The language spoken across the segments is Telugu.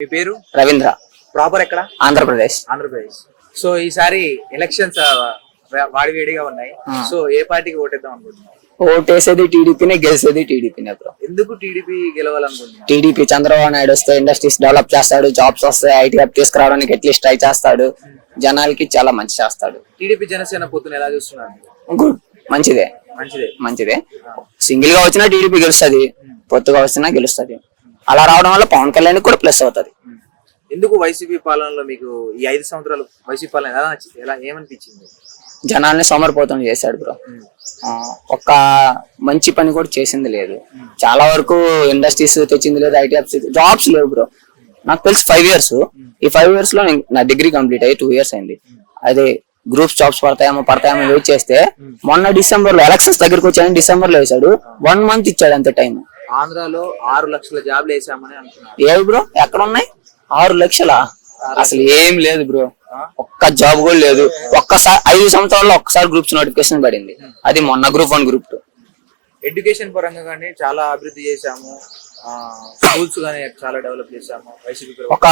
మీ పేరు? రవీంద్ర. ప్రాపర్ ఎక్కడ? ఆంధ్రప్రదేశ్. ఆంధ్రప్రదేశ్. సో ఈసారి ఎలక్షన్స్ వాడి వేడిగా ఉన్నాయి. సో ఏ పార్టీకి ఓటేద్దాం అనుకుంటున్నాం ఓటేసేది టీడీపీనే గెలిచేది టీడీపీనే బ్రో. ఎందుకు టీడీపీ గెలవాలనుకుంటున్నాం టీడీపీ చంద్రబాబు నాయుడు వస్తే ఇండస్ట్రీస్ డెవలప్ చేస్తాడు జాబ్స్ వస్తాయి ఐటీ హబ్ తీసుకురావడానికి అట్లీస్ట్ ట్రై చేస్తాడు. జనాలకి చాలా మంచి చేస్తాడు. టీడీపీ జనసేన పొత్తుని ఎలా చూస్తున్నారు? గుడ్. మంచిదే. మంచిదే. మంచిదే. సింగిల్గా వచ్చినా టీడీపీ గెలుస్తుంది. పొత్తుగా వచ్చినా గెలుస్తుంది. అలా రావడం వల్ల పవన్ కళ్యాణ్ కూడా ప్లస్ అవుతుంది. ఎందుకు వైసీపీ పాలనలో మీకు ఈ ఐదు సంవత్సరాలు వైసీపీ పాలన ఎలా నచ్చింది? ఎలా ఏమనిపించింది? జనాల్ని సోమరిపోతం చేశాడు బ్రో. ఒక్క మంచి పని కూడా చేసింది లేదు. చాలా వరకు ఇండస్ట్రీస్ తెచ్చింది లేదు ఐటీ హబ్స్ జాబ్స్ లేవు బ్రో. నాకు తెలిసి ఫైవ్ ఇయర్స్. ఈ ఫైవ్ ఇయర్స్లో నా డిగ్రీ కంప్లీట్ అయ్యి టూ ఇయర్స్ అయింది. అదే గ్రూప్స్ జాబ్స్ పడతాయేమో పడతాయేమో వెయిట్ చేస్తే మొన్న డిసెంబర్లో ఎలక్షన్స్ దగ్గరికి వచ్చాయని డిసెంబర్లో వేశాడు వన్ మంత్ ఇచ్చాడు అంతే టైం ఆంధ్రాలో ఆరు లక్షల జాబ్లు వేసామని అంటున్నారు. ఏవి బ్రో? ఎక్కడ ఉన్నాయి ఆరు లక్షలా? అసలు ఏం లేదు బ్రో. ఒక్క జాబ్ కూడా లేదు. ఒక్కసారి ఐదు సంవత్సరాల్లో ఒక్కసారి గ్రూప్స్ నోటిఫికేషన్ పడింది. అది మొన్న group one group two education పరంగా కానీ చాలా అభివృద్ధి చేశాము. స్కూల్స్ కానీ చాలా డెవలప్ చేశాము. ఒక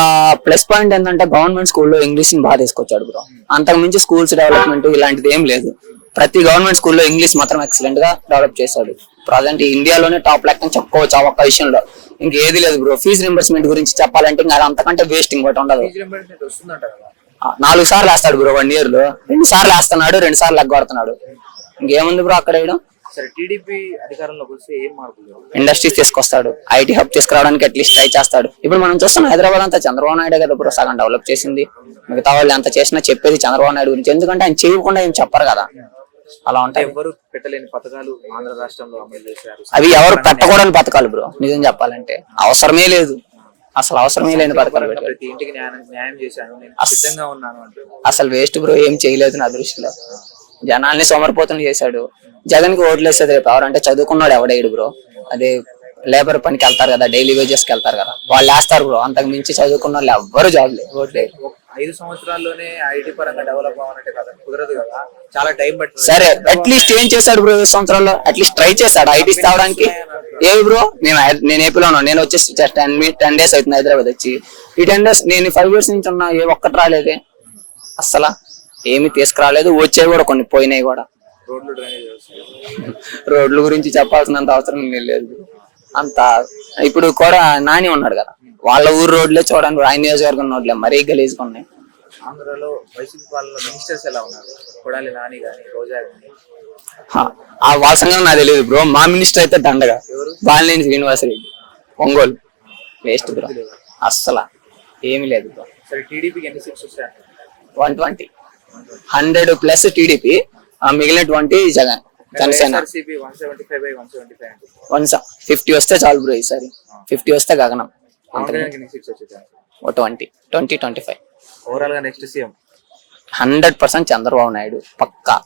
ప్లస్ పాయింట్ ఏంటంటే గవర్నమెంట్ స్కూల్లో ఇంగ్లీష్ని బాగా తీసుకొచ్చాడు బ్రో. అంతకు మించి స్కూల్స్ డెవలప్మెంట్ ఇలాంటిది ఏం లేదు. ప్రతి గవర్నమెంట్ స్కూల్లో ఇంగ్లీష్ మాత్రం ఎక్సలెంట్గా డెవలప్ చేశాడు. ప్రజెంట్ ఇండియాలోనే టాప్ లెక్క అని చెప్పుకోవచ్చు ఆ ఒక్క విషయంలో. ఇంకేది లేదు బ్రో. ఫీజు రింబర్స్మెంట్ గురించి చెప్పాలంటే ఇంకా అంతకంటే వేస్ట్ ఇంకోటి ఉండదు. నాలుగు సార్లు వేస్తాడు బ్రో వన్ ఇయర్లో రెండు సార్లు వేస్తున్నాడు రెండు సార్లు ఎగ్గొడుతున్నాడు ఇంకేముంది బ్రో అక్కడ వేయడం. ఇండస్ట్రీస్ తీసుకొస్తాడు ఐటీ హబ్ తీసుకురావడానికి అట్లీస్ట్ ట్రై చేస్తాడు. ఇప్పుడు మనం చూస్తున్నాం హైదరాబాద్ అంతా చంద్రబాబు నాయుడే కదా బ్రో సగం డెవలప్ చేసింది. మిగతా వాళ్ళు ఎంత చేసినా చెప్పేది చంద్రబాబు నాయుడు గురించి. ఎందుకంటే ఆయన చేయకుండా ఏం చెప్పరు కదా. అలా ఉంటాయి. ఎవ్వరు పెట్టలేని పథకాలు ఆంధ్ర రాష్ట్రంలో అమలు చేశారు. అవి ఎవరు పెట్టకూడని పథకాలు బ్రో నిజం చెప్పాలంటే. అవసరమే లేదు. అసలు అవసరమే లేని పథకాలు ప్రతి ఇంటికి న్యాయం చేశాను. నేను సిద్ధంగా ఉన్నాను అసలు వేస్ట్ బ్రో ఏం చేయలేదు నా దృష్టిలో. జనాల్ని సోమరిపోతం చేశాడు. జగన్కి ఓట్లేసేది రేపు ఎవరంటే చదువుకున్నాడు ఎవడేడు బ్రో. అదే లేబర్ పనికి వెళ్తారు కదా డైలీ వేజెస్కి వెళ్తారు కదా. వాళ్ళు వేస్తారు బ్రో. అంతకు మించి చదువుకున్న వాళ్ళు ఎవ్వరు జాబ్ లేదు ఓట్లేదు ఐదు సంవత్సరాల్లోనే ఐటీ పరంగా డెవలప్ అవ్వాలంటే కదా కుదరదు కదా. చాలా టైం పడుతుంది. సరే అట్లీస్ట్ ఏం చేశాడు బ్రో ఈ సంవత్సరంలో అట్లీస్ట్ ట్రై చేశాడు ఐటీ తేవడానికి ఏవి బ్రో నేను నేను ఏపీలో ఉన్నాను. నేను వచ్చేసి టెన్ టెన్ డేస్ అవుతుంది హైదరాబాద్ వచ్చి. ఈ టెన్ డేస్ నేను ఫైవ్ ఇయర్స్ నుంచి ఉన్నా ఏ ఒక్కటి రాలేదే. అస్సలా ఏమి తీసుకురాలేదు. వచ్చేవి కూడా కొన్ని పోయినాయి కూడా. రోడ్లు రోడ్ల గురించి చెప్పాల్సినంత అవసరం లేదు. అంత ఇప్పుడు కూడా నాని ఉన్నాడు కదా. వాళ్ళ ఊరు రోడ్లే చూడండి ఆయన నియోజకవర్గం రోడ్లే మరీ గలీజ్గా ఉన్నాయి ఆంధ్రలో వైసీపీ పాలనలో మినిస్టర్స్ ఎలా ఉన్నారు? కొడాలి నాని గాని రోజా ఆ వాళ్ళ సంగతి నాకు తెలియదు బ్రో. మా మినిస్టర్ అయితే దండగా. బాలినేని శ్రీనివాసరెడ్డి. ఒంగోలు. Waste bro. అస్సలా. ఏమీ లేదు బ్రో. సరే టీడీపీకి ఎన్ని సీట్స్ వస్తాయి? One twenty. Hundred plus TDP మిగిలిన twenty Jagan Janasena. One fifty వస్తే చాలు బ్రో ఈసారి. ఫిఫ్టీ వస్తే గగనం. ఓ ట్వంటీ. Twenty twenty five. ఓవరాల్గా next CM. Hundred percent Chandrababu Naidu. పక్కా.